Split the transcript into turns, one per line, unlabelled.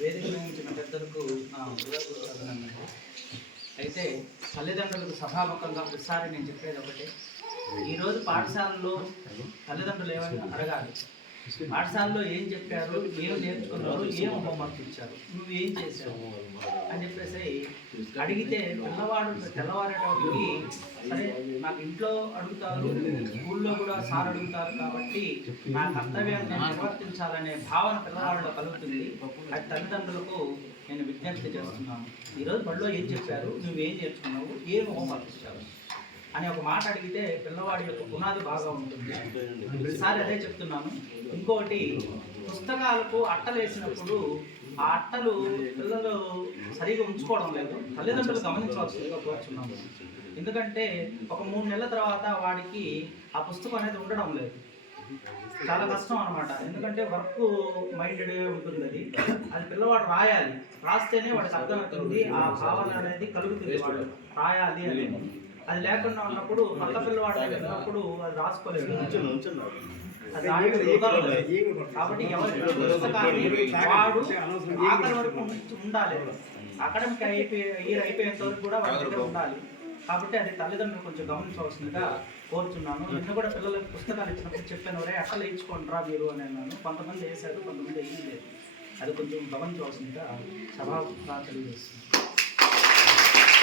వేదిక నిర్మించిన పెద్దలకు నా హృదయపూర్వక అభినందనలు అయితే తల్లిదండ్రులకు సభాముఖంగా ఒకసారి నేను చెప్పేది ఒకటి. ఈరోజు పాఠశాలలో తల్లిదండ్రులు ఏమైనా అడగాలి. పాఠశాలలో ఏం చెప్పారు ఏం నేర్చుకున్నారు ఏం హోంవర్క్ ఇచ్చారు నువ్వు ఏం చేసావు అని చెప్పేసి అడిగితే పిల్లవాడు తెల్లవారేటప్పటికి సరే నాకు ఇంట్లో అడుగుతారు స్కూల్లో కూడా సార్ అడుగుతారు కాబట్టి నా కర్తవ్యాన్ని నిర్వర్తించాలనే భావన పిల్లవాడిలో కలుగుతుంది. అది తల్లిదండ్రులకు నేను విజ్ఞప్తి చేస్తున్నాను. ఈరోజు బడిలో ఏం చెప్పారు? నువ్వేం నేర్చుకున్నావు? ఏం హోంవర్క్ ఇచ్చావు? అని ఒక మాట అడిగితే పిల్లవాడి యొక్క పునాది బాగా ఉంటుంది. ప్రతిసారి అదే చెప్తున్నాను. ఇంకోటి పుస్తకాలకు అట్టలు వేసినప్పుడు ఆ అట్టలు పిల్లలు సరిగా ఉంచుకోవడం లేదు. తల్లిదండ్రులు గమనించవలసిందిగా కోరుచున్నాము ఎందుకంటే ఒక మూడు నెలల తర్వాత వాడికి ఆ పుస్తకం అనేది ఉండడం లేదు. చాలా కష్టం అనమాట ఎందుకంటే వర్క్ మైండెడ్ ఉంటుంది అది. అది పిల్లవాడు రాయాలి. రాస్తేనే వాడికి అర్థమవుతుంది. ఆ భావన అనేది కలుగుతుంది వాడు. రాయాలి అని. అది లేకుండా ఉన్నప్పుడు పక్క పిల్లవాడు ఉన్నప్పుడు అది రాసుకోలేదు. కాబట్టి ఎవరి పుస్తకాన్ని వాడు ఆఖరి వరకు ఉండాలి. అకాడమిక్ అయిపోయి ఇయర్ అయిపోయేంత వరకు కూడా వాడి దగ్గర ఉండాలి. కాబట్టి అది తల్లిదండ్రులు కొంచెం గమనించవలసిందిగా కోరుచున్నాను. నిన్న కూడా పిల్లలకు పుస్తకాలు ఇచ్చినప్పుడు చెప్పాను ఒరే అట్టలు ఇచ్చుకోండిరా మీరు అని అన్నాను. కొంతమంది వేశారు కొంతమంది వేయలేదు. అది కొంచెం గమనించవలసిందిగా సభా తెలియజేస్తుంది